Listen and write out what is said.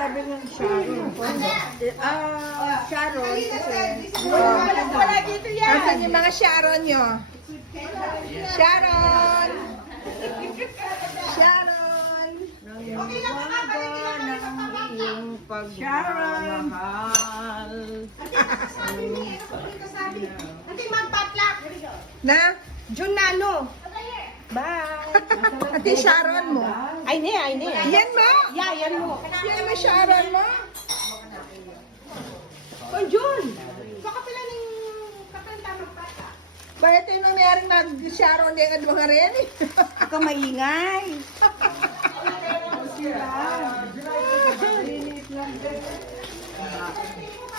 sabi ng Sharon. Sharon kasi. Wala dito yan. Asan yung mga Sharon nyo? Sharon! Sharon! Nangyawaga ng iyong pagmamahal. Ate, magpatlak. Na? Jun Nano. Bye! Ate Sharon mo. Ay, ne, ay, ne. Yan mo? Yeah, yan mo. Yan mo Sharon mo? Oh, Jun. Baka pala ng kakanta magpatlak. Bakit yung nangyaring nag-Sharon din at mga rin? Ikaw maingay.